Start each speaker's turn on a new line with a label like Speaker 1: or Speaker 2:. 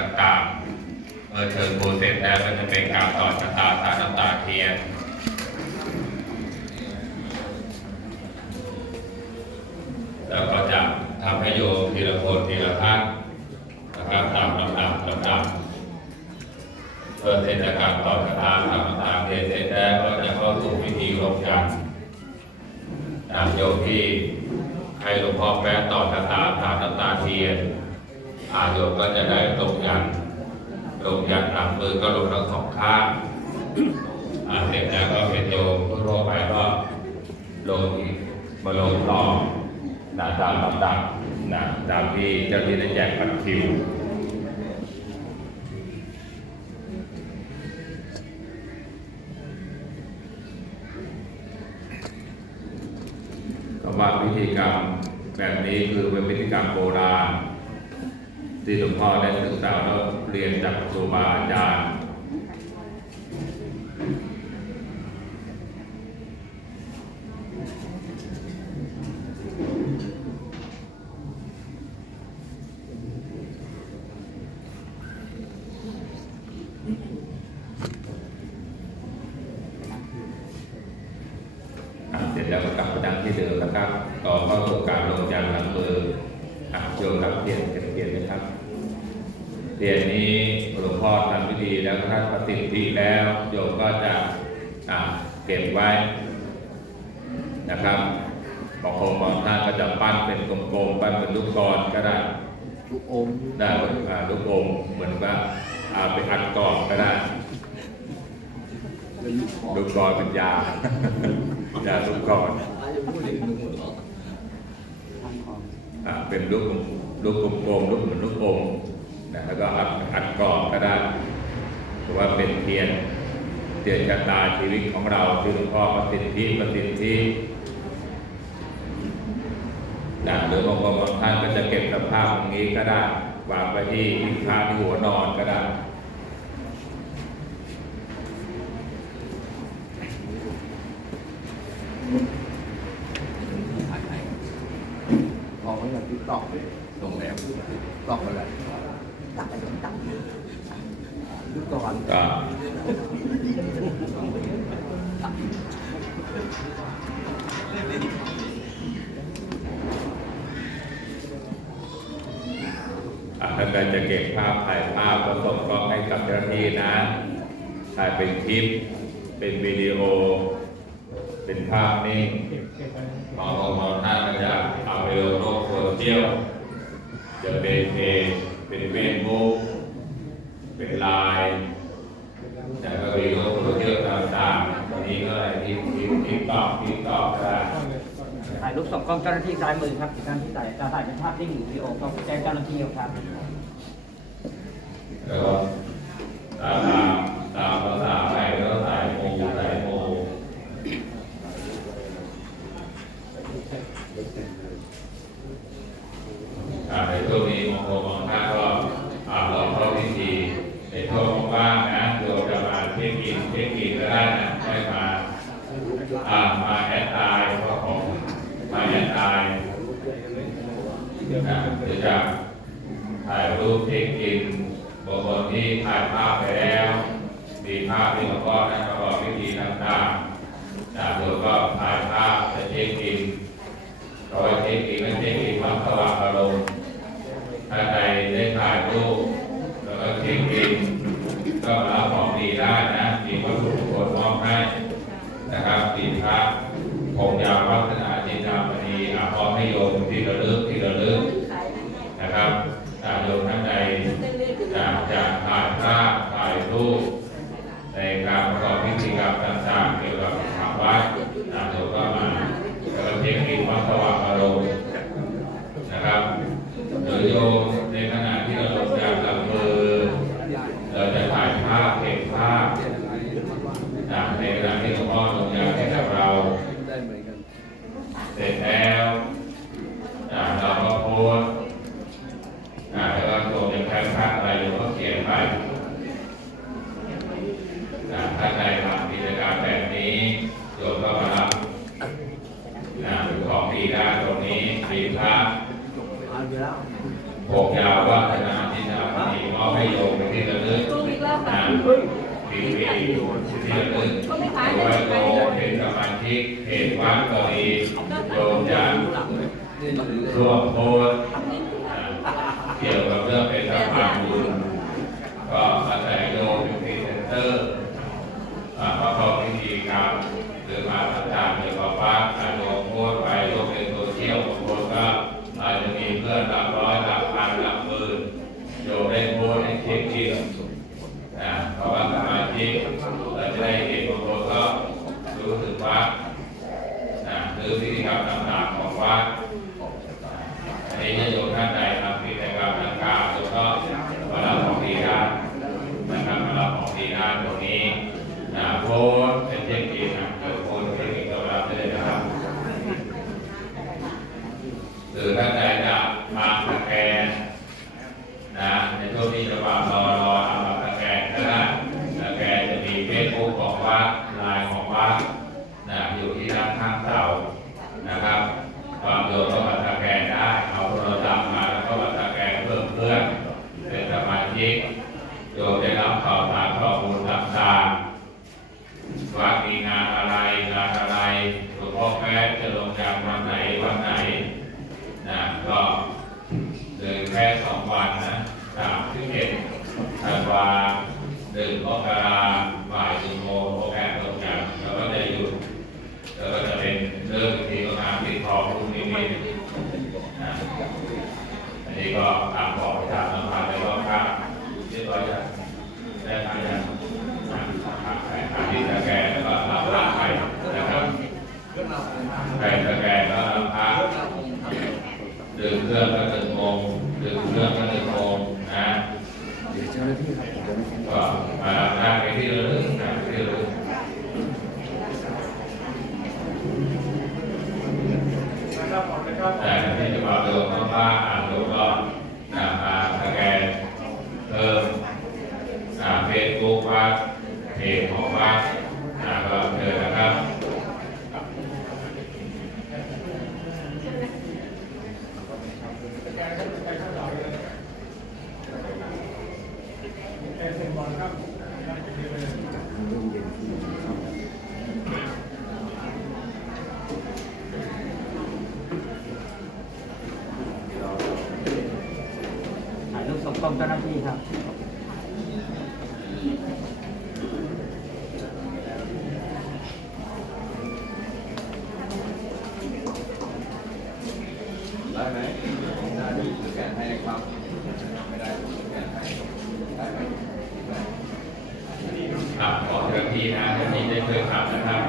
Speaker 1: ต่างๆเมื่อเชิญครูเสร็จแล้วก็จะเป็นการต่อชะตาสาน้ำตาเทียนแล้วก็จะทำให้โยมทีละคนทีละท่านนะครับตามลำดับลำดับเพื่อเสร็จจากการต่อชะตาสาน้ำตาเทียนเสร็จแล้วก็จะเข้าสู่พิธีลงยันตามโยมที่ให้หลวงพ่อแป๊ะต่อชะตาสาน้ำตาเทียน อาโยมก็จะได้ลงยันต์ลงยันหลังมือก็ลงทั้งสองข้างอาเสร็จแล้วก็เป็นโยมทั่วไปก็ลงอีกมาลงต่อนะตามลำดับนะตามที่เจ้าที่ได้แจกบัตรคิวก็ว่าพิธีกรรมแบบนี้คือเป็นพิธีกรรมโบราณ ที่หลวงพ่อได้ศึกษาแล้วเรียนจากครูบาอาจารย์เสร็จแล้วก็กลับมาดังที่เดิมนะครับ ต่อเข้าสู่การลงยันหลังมือ โยมรับเทียนเก็บเทียนนะครับเทียนนี้หลวงพ่อทำพิธีแล้วท่านปฏิทิแล้วโยมก็จะเก็บไว้นะครับบางคนบางท่านก็จะปั้นเป็นกลมๆปั้นเป็นลูกกรก็ได้
Speaker 2: ลูกอม
Speaker 1: ได้ลูกอมเหมือนว่าไปอัดกรอบก็ได้
Speaker 2: ลูกคอ
Speaker 1: ลูกเป็นยา ยาลูกกร
Speaker 2: อาจจะพูดถึงลูกหรอทางคอ
Speaker 1: อ่า เป็นลูกกลมลูกกลมๆลูกเหมือนลูกอมนะแล้วก็อัดอัดกรอบก็ได้หรือว่าเป็นเทียนเทียนชะตาชีวิตของเราคือหลวงพ่อประสิทธิประสิทธินะหรือบางคนบางท่านก็จะเก็บสภาพตรงนี้ก็ได้วางไปที่ที่ค้าที่หัวนอนก็ได้
Speaker 2: ถ่ายไหนมองไว้ อย่งที่ตรงแล้วตอกอะไรตักไปตักลูกก่อน
Speaker 1: ก็อะถ้าใครจะเก็บภาพถ่ายภาพก็ส่งกล้องให้กับเจ้าหน้าที่นะ ถ่ายเป็นคลิป เป็นวิดีโอ เป็นภาพนิ่งบางคนบาท่านก็จะเอาไปลงโลก เชียลจะเป็นเพจเป็นเฟซบุ๊กเป็นไลน์แต่ก็มีโลกโซเชียลต่างๆวันนี้ก็อะไรที่ที่ที่ตอบที่ตอบได้
Speaker 3: ถ่ายรูปส่งกล้องเจ้าหน้าที่ซ้ายมือครับการที่ถ่ายจะถ่ายเป็นภาพนิ่งหรือวิดีโอก็แจ้งเจ้าหน้าที่ครับ
Speaker 1: แล้วก็ตามตามตามภาษาไทยก็ใส่โมใส่โมอ่าในช่วงนี้บางคนบางท่านก็อ่าลองเข้าพิธีในช่วงว่างๆนะเราจะ มาเช็คอินเทคนิคก็ได้นะไม่มาอ่ามาแอดไลน์ก็ของมาแอดไลน์นะเดี๋ยวจะถ่ายรูปเช็คอินบางคนที่ถ่ายภาพไปแล้วมีภาพที่หลวงพ่อได้ประกอบวิธีต่างๆนะเราก็ถ่ายภา สีพระอกยาวว่าขนา
Speaker 2: ด
Speaker 1: ที่จะมีมอบให้โยมเปที่ระลึกนามปีปีที่ระลึกหรือวโยเป็นสมาชิกเหตุวาดก็ดีโยมจันทร์ร่วมโพษ มเจ้าหน้าที่ครับ
Speaker 2: ได้ไหมได้ให้ครับ ไม่ได้ดูแให้ได้ไหม
Speaker 1: อ่าขอเชิญพี่นะที่ได้เคยถามนะครับ